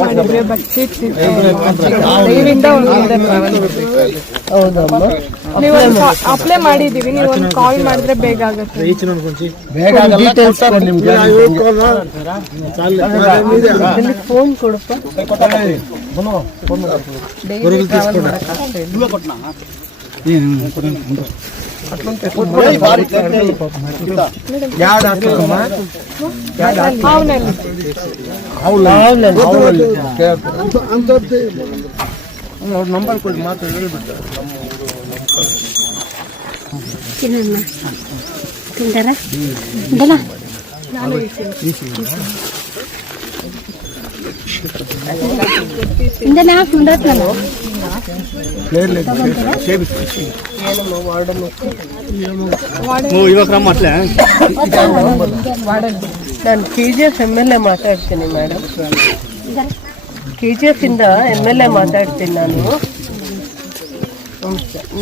ಮಾಡಿದ್ವಿ, but seat ದಯವಿಂದ ಹೌದಮ್ಮ, ನೀವು ಅಪ್ಲೈ ಮಾಡಿದೀವಿ. ನೀವು ಒಂದು ಕಾಲ್ ಮಾಡಿದ್ರೆ ಬೇಗ ಆಗುತ್ತೆ. ಫೋನ್ ಕೊಡಪ್ಪ. ನಂಬರ್ ಕೊಡಿ, ಮಾತಾಡಿ ಹೇಳ್ಬಿಟ್ಟು. ನಾನು KGF MLA ಮಾತಾಡ್ತೀನಿ ಮೇಡಮ್. KGF ಇಂದ MLA ಮಾತಾಡ್ತೀನಿ ನಾನು.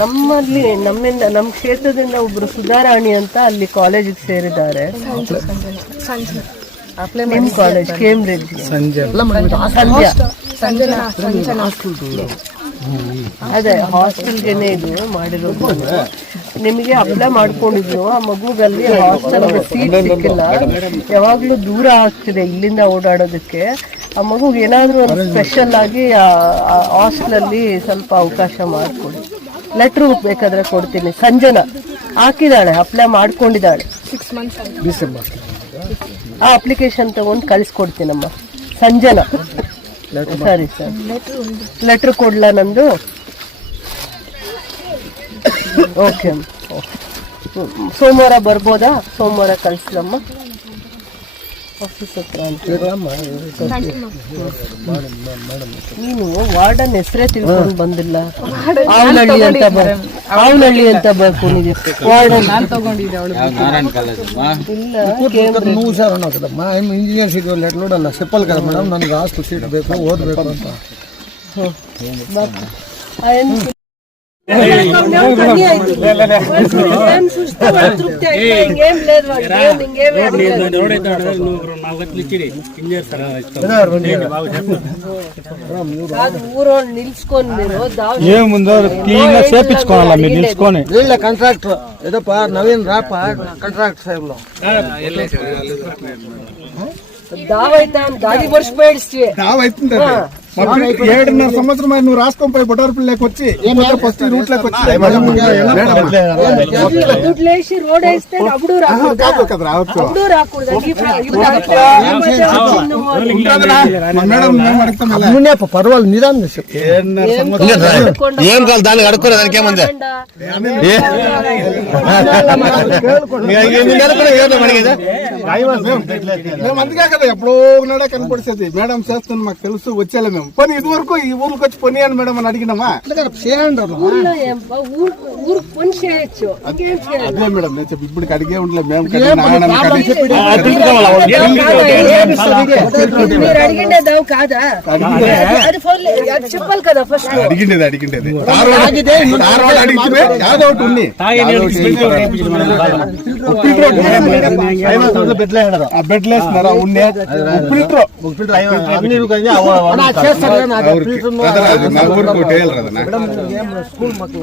ನಮ್ಮಲ್ಲಿ ನಮ್ಮ ಕ್ಷೇತ್ರದಿಂದ ಒಬ್ರು ಸುಧಾರಾಣಿ ಅಂತ ಅಲ್ಲಿ ಕಾಲೇಜಿಗೆ ಸೇರಿದ್ದಾರೆ. ನಿಮ್ಮ ಕಾಲೇಜ್ ಕೇಂಬ್ರಿಡ್ಜ್. ಅದೇ ಹಾಸ್ಟೆಲ್ಗೆನೆ ಇದು ಮಾಡಿರೋದು. ನಿಮಗೆ ಅಪ್ಲೈ ಮಾಡ್ಕೊಂಡಿದ್ರು, ಆ ಮಗುಗಲ್ಲಿ ಹಾಸ್ಟೆಲ್ ಸೀಟ್ ಸಿಕ್ಕಿಲ್ಲ, ಯಾವಾಗ್ಲೂ ದೂರ ಆಗ್ತಿದೆ ಇಲ್ಲಿಂದ ಓಡಾಡೋದಕ್ಕೆ. ಆ ಮಗುಗೆ ಏನಾದ್ರೂ ಒಂದು ಸ್ಪೆಷಲ್ ಆಗಿ ಹಾಸ್ಟೆಲಲ್ಲಿ ಸ್ವಲ್ಪ ಅವಕಾಶ ಮಾಡಿಕೊಡಿ. ಲೆಟ್ರು ಬೇಕಾದ್ರೆ ಕೊಡ್ತೀನಿ. ಸಂಜನಾ ಹಾಕಿದಾಳೆ, ಅಪ್ಲೈ ಮಾಡ್ಕೊಂಡಿದ್ದಾಳೆ. 6 months ಆ ಅಪ್ಲಿಕೇಶನ್ ತಗೊಂಡು ಕಳಿಸ್ಕೊಡ್ತೀನಮ್ಮ. ಸಂಜನಾ. ಸರಿ ಸರ್, ಲೆಟ್ರ್ ಕೊಡ್ಲಾ ನಂದು? ಓಕೆ. ಸೋಮವಾರ ಬರ್ಬೋದಾ? ಸೋಮವಾರ ಕಳಿಸ್ಲಮ್ಮ. ಆಫೀಸ್ ಹತ್ರ ನೀನು ವಾರ್ಡನ್ ಹೆಸರೇ ತಿಳ್ಕೊಂಡು ಬಂದಿಲ್ಲ. ಆವನಹಳ್ಳಿ ಅಂತ ಬರ್ಕೊಂಡಿದ್ದೆ. ವಾರ್ಡನ್ ಇಂಜಿನಿಯರ್ ಸೀಟ್ ಲೆಟರ್ ನೋಡಲ್ಲ, ಸಿಪ್ಪಲ್ ಕದ ಮೇಡಮ್, ನನಗೆ ಹಾಸ್ಟೆಲ್ ಸೀಟ್ ಬೇಕು, ಓದಬೇಕು ಅಂತ. ಇಲ್ಲ ಕಾಂಟ್ರಾಕ್ಟರ್ ಇದಪ್ಪ ನವೀನ್ ರಾಪ ಕಾಂಟ್ರಾಕ್ಟ್ ಸಾಹೇಬ್ಲು దాడి బర్షిపోయిస్తే ఏడున్నర సంవత్సరం నువ్వు రాసుకోపోయి బొటార్పల్లికి వచ్చి ఫస్ట్ రూట్ లోకి వచ్చి రోడ్ వేస్తే అప్పుడు రాకూడదు. పర్వాలేదు నిదానం ఏం కాదు, దానికి అడుక్కునే దానికి ఏమంది మేము అందుకే కదా ఎప్పుడో నాడే కనపడిసేది. మేడం చేస్తాను మాకు తెలుసు, వచ్చేలే మేము పని ఇదివరకు ఈ ఊరికి వచ్చి పని అని మేడం అని అడిగినామా? అదే మేడం నేను చెప్పి ఇప్పుడు అడిగే ఉండలే మేము. చెప్పాలి కదా ఫస్ట్. అడిగిండేది అడిగితే యాదో ఒకటి ఉంది. బెడ్లు వేస్తున్నారా? ఉండే ఫిల్టర్ ಸ್ಕೂಲ್ ಮಕ್ಕಳು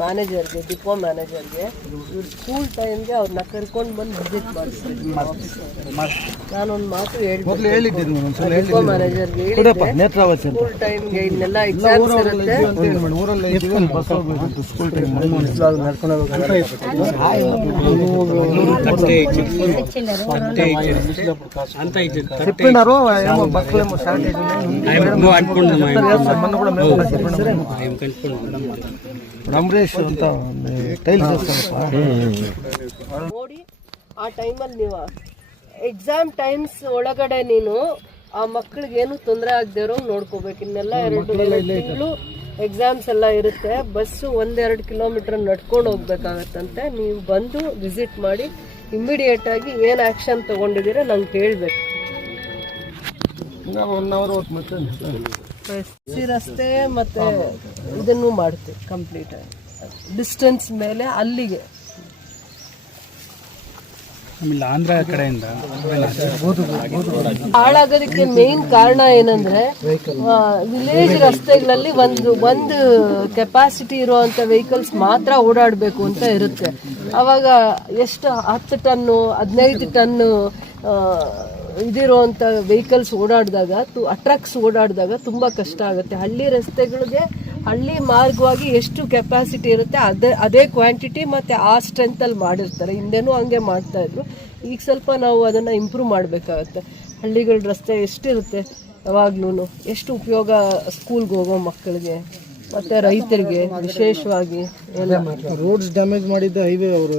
ಮ್ಯಾನೇಜರ್ಗೆ, ಡಿಪೋ ಮ್ಯಾನೇಜರ್ಗೆ, ಇವ್ರು ಸ್ಕೂಲ್ ಟೈಮ್ಗೆ ಅವ್ರನ್ನ ಕರ್ಕೊಂಡು ಬಂದು ವಿಸಿಟ್ ಮಾಡಿಸ್ತೀನಿ. ನಾನೊಂದು ಮಾತು ಹೇಳಿದ್ದೀನಿ ಡಿಪೋ ಮ್ಯಾನೇಜರ್ಗೆ, ಸ್ಕೂಲ್ ಟೈಮ್ಗೆ ಇನ್ನೆಲ್ಲ ಎಕ್ಸಾಮ್ಸ್ ಇರುತ್ತೆ. ರಮೇಶ್ ಅಂತ ನೋಡಿ, ಆ ಟೈಮಲ್ಲಿ ನೀವು ಎಕ್ಸಾಮ್ ಟೈಮ್ಸ್ ಒಳಗಡೆ ನೀನು ಆ ಮಕ್ಕಳಿಗೆ ಏನು ತೊಂದರೆ ಆಗದೆ ಇರೋ ನೋಡ್ಕೋಬೇಕು. ಇನ್ನೆಲ್ಲ 2 ತಿಂಗಳು ಎಕ್ಸಾಮ್ಸ್ ಎಲ್ಲ ಇರುತ್ತೆ. ಬಸ್ಸು 1-2 ಕಿಲೋಮೀಟರ್ ನಡ್ಕೊಂಡು ಹೋಗ್ಬೇಕಾಗತ್ತಂತೆ. ನೀವು ಬಂದು ವಿಸಿಟ್ ಮಾಡಿ ಇಮ್ಮಿಡಿಯೇಟ್ ಆಗಿ ಏನು ಆ್ಯಕ್ಷನ್ ತೊಗೊಂಡಿದ್ದೀರಾ ನಂಗೆ ಹೇಳಬೇಕು. ರಸ್ತೆ ಮತ್ತೆ ಇದನ್ನು ಮಾಡ್ತೀವಿ ಕಂಪ್ಲೀಟ್ ಡಿಸ್ಟೆನ್ಸ್ ಮೇಲೆ. ಅಲ್ಲಿಗೆ ಆಮೇಲೆ ಆಂಧ್ರ ಕಡೆಯಿಂದ ಹಾಳಾಗೋದಕ್ಕೆ ಮೇನ್ ಕಾರಣ ಏನಂದ್ರೆ ವಿಲೇಜ್ ರಸ್ತೆಗಳಲ್ಲಿ ಒಂದು ಕೆಪಾಸಿಟಿ ಇರುವಂತ ವೆಹಿಕಲ್ಸ್ ಮಾತ್ರ ಓಡಾಡಬೇಕು ಅಂತ ಇರುತ್ತೆ. ಅವಾಗ ಎಷ್ಟು 10 ಟನ್ನು 15 ಟನ್ನು ಇದಿರುವಂತ ವೆಹಿಕಲ್ಸ್ ಓಡಾಡಿದಾಗ ಟ್ರಕ್ಸ್ ಓಡಾಡಿದಾಗ ತುಂಬಾ ಕಷ್ಟ ಆಗುತ್ತೆ. ಹಳ್ಳಿ ರಸ್ತೆಗಳಿಗೆ ಹಳ್ಳಿ ಮಾರ್ಗವಾಗಿ ಎಷ್ಟು ಕೆಪಾಸಿಟಿ ಇರುತ್ತೆ ಅದೇ ಕ್ವಾಂಟಿಟಿ ಮತ್ತೆ ಆ ಸ್ಟ್ರೆಂತ್ ಅಲ್ಲಿ ಮಾಡಿರ್ತಾರೆ. ಹಿಂದೆನೂ ಹಂಗೆ ಮಾಡ್ತಾ ಇದ್ರು. ಈಗ ಸ್ವಲ್ಪ ನಾವು ಅದನ್ನ ಇಂಪ್ರೂವ್ ಮಾಡಬೇಕಾಗತ್ತೆ. ಹಳ್ಳಿಗಳ ರಸ್ತೆ ಎಷ್ಟಿರುತ್ತೆ ಯಾವಾಗ್ಲೂ, ಎಷ್ಟು ಉಪಯೋಗ ಸ್ಕೂಲ್ಗೆ ಹೋಗೋ ಮಕ್ಕಳಿಗೆ ಮತ್ತೆ ರೈತರಿಗೆ ವಿಶೇಷವಾಗಿ. ರೋಡ್ಸ್ ಡ್ಯಾಮೇಜ್ ಮಾಡಿದ್ದ ಹೈವೇ ಅವರು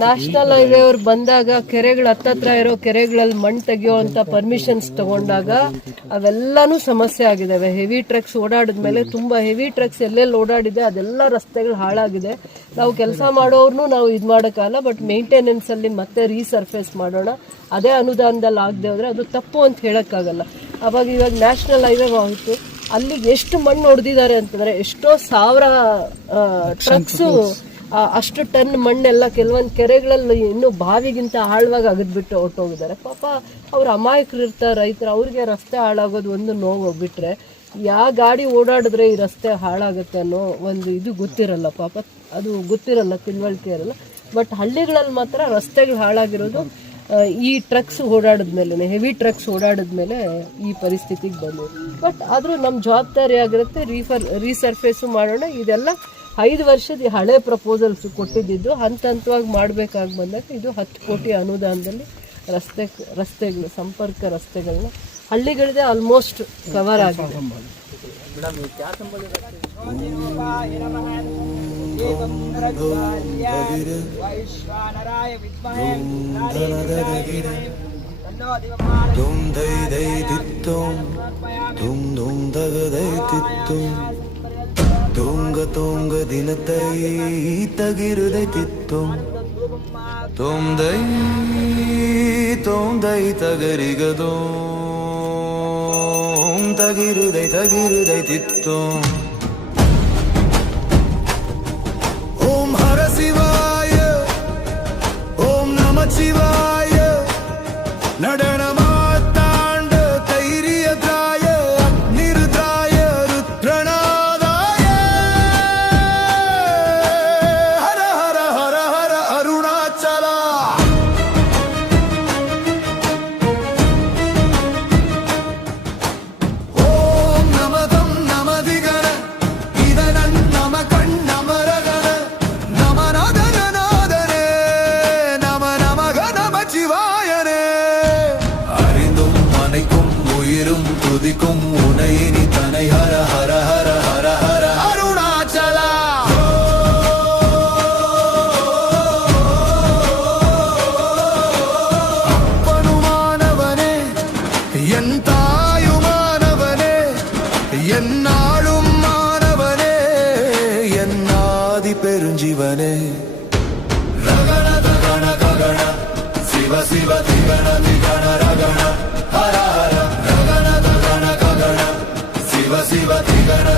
ನ್ಯಾಷನಲ್ ಹೈವೇ ಅವ್ರು ಬಂದಾಗ ಕೆರೆಗಳ ಹತ್ತತ್ರ ಇರೋ ಕೆರೆಗಳಲ್ಲಿ ಮಣ್ಣು ತೆಗೆಯುವಂತ ಪರ್ಮಿಷನ್ಸ್ ತಗೊಂಡಾಗ ಅವೆಲ್ಲಾನು ಸಮಸ್ಯೆ ಆಗಿದಾವೆ. ಹೆವಿ ಟ್ರಕ್ಸ್ ಓಡಾಡಿದ್ಮೇಲೆ ತುಂಬಾ ಹೆವಿ ಟ್ರಕ್ಸ್ ಎಲ್ಲೆಲ್ಲಿ ಓಡಾಡಿದೆ ಅದೆಲ್ಲ ರಸ್ತೆಗಳು ಹಾಳಾಗಿದೆ. ನಾವು ಕೆಲಸ ಮಾಡೋರ್ನು ನಾವು ಇದು ಮಾಡೋಕ್ಕಲ್ಲ, ಬಟ್ ಮೇಂಟೆನೆನ್ಸ್ ಅಲ್ಲಿ ಮತ್ತೆ ರೀಸರ್ಫೇಸ್ ಮಾಡೋಣ. ಅದೇ ಅನುದಾನದಲ್ಲಿ ಆಗದೆ ಹೋದ್ರೆ ಅದು ತಪ್ಪು ಅಂತ ಹೇಳಕ್ಕಾಗಲ್ಲ. ಅವಾಗ ಇವಾಗ ನ್ಯಾಷನಲ್ ಹೈವೇ ಆಯಿತು, ಅಲ್ಲಿಗೆ ಎಷ್ಟು ಮಣ್ಣು ಹೊಡೆದಿದ್ದಾರೆ ಅಂತಂದ್ರೆ ಎಷ್ಟೋ ಸಾವಿರ ಟ್ರಕ್ಸು ಅಷ್ಟು ಟನ್ ಮಣ್ಣೆಲ್ಲ ಕೆಲವೊಂದು ಕೆರೆಗಳಲ್ಲಿ ಇನ್ನೂ ಬಾವಿಗಿಂತ ಆಳವಾಗಿ ಅಗದ್ಬಿಟ್ಟು ಹೊಟ್ಟೋಗಿದ್ದಾರೆ. ಪಾಪ ಅವ್ರು ಅಮಾಯಕರು ಇರ್ತಾರೆ, ರೈತರು, ಅವ್ರಿಗೆ ರಸ್ತೆ ಹಾಳಾಗೋದು ಒಂದು ನೋವು ಬಿಟ್ರೆ ಯಾವ ಗಾಡಿ ಓಡಾಡಿದ್ರೆ ಈ ರಸ್ತೆ ಹಾಳಾಗುತ್ತೆ ಅನ್ನೋ ಒಂದು ಇದು ಗೊತ್ತಿರಲ್ಲ. ಪಾಪ ಅದು ಗೊತ್ತಿರಲ್ಲ, ತಿಳುವಳಿಕೆ ಇರಲ್ಲ. ಬಟ್ ಹಳ್ಳಿಗಳಲ್ಲಿ ಮಾತ್ರ ರಸ್ತೆಗಳು ಹಾಳಾಗಿರೋದು ಈ ಟ್ರಕ್ಸ್ ಓಡಾಡಿದ್ಮೇಲೆ, ಹೆವಿ ಟ್ರಕ್ಸ್ ಓಡಾಡಿದ್ಮೇಲೆ ಈ ಪರಿಸ್ಥಿತಿಗೆ ಬಂದು. ಬಟ್ ಆದರೂ ನಮ್ಮ ಜವಾಬ್ದಾರಿ ಆಗಿರುತ್ತೆ, ರೀಸರ್ಫೇಸು ಮಾಡೋಣ. ಇದೆಲ್ಲ 5 ವರ್ಷದ ಹಳೆ ಪ್ರಪೋಸಲ್ಸ್ ಕೊಟ್ಟಿದ್ದು ಹಂತ ಹಂತವಾಗಿ ಮಾಡಬೇಕಾಗಿ ಬಂದಾಗ ಇದು 10 ಕೋಟಿ ಅನುದಾನದಲ್ಲಿ ರಸ್ತೆಗಳು ಸಂಪರ್ಕ ರಸ್ತೆಗಳನ್ನ ಹಳ್ಳಿಗಳದೇ ಆಲ್ಮೋಸ್ಟ್ ಕವರ್ ಆಗಿದೆ. ತುಂಗ ದಿನತೈ ತಗಿರುದೈತಿತ್ತು ತೊಂದೈ ತಗರಿಗದೋ ತಗಿರುದೈತಿತ್ತು. ಓಂ ಹರ ಶಿವಾಯ ಓಂ ನಮ ಶಿವಾಯ நடன மாத்தாண்ட தைரியத்ராய அக்னிருத்ராய ருத்ரநாதாய ஹர ஹர ஹர ஹர அருணாச்சலா. ஓம் நமதம் நமதிகர இதனன் நம கண் நமரகன நம நாதன நாதனே நம நமக நம சிவாயனே. உயிரும் துதிக்கும் உனையினி தனை ஹர ஹர ஹர ஹர ஹர அருணாச்சலா. அப்பனுமானவனே என் தாயுமானவனே என்னாலும் மாணவனே என் ஆதி பெருஞ்சிவனே. ரகண கண ககண சிவ சிவ திகண திகண ரகண ஹர ஹர ரகண ககண சிவ சிவ திகண